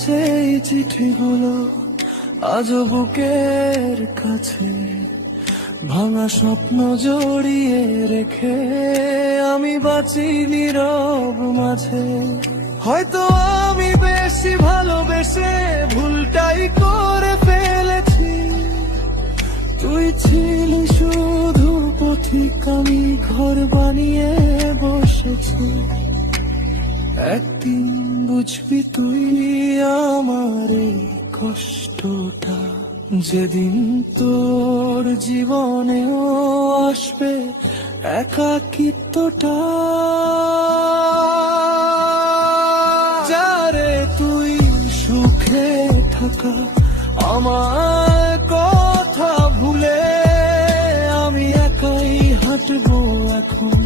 সেই চিঠিগুলো আজও বুকের কাছে, ভাঙা স্বপ্ন জড়িয়ে রেখে আমি বাঁচি নীরব মাঝে। হয়তো আমি বেশি ভালোবেসে ভুলটাই করে ফেলেছি, তুই ছিলি শুধু পথিক, আমি ঘর বানিয়ে বসেছি। একদিন বুঝবি তুই আমার এই কষ্টটা, যেদিন তোর জীবনেও আসবে একাকিত্বটা। যারে তুই সুখে থাকা আমার কথা ভুলে, আমি একাই হাঁটবো এখন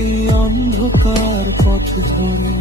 এই অন্ধকার পথ ধরে।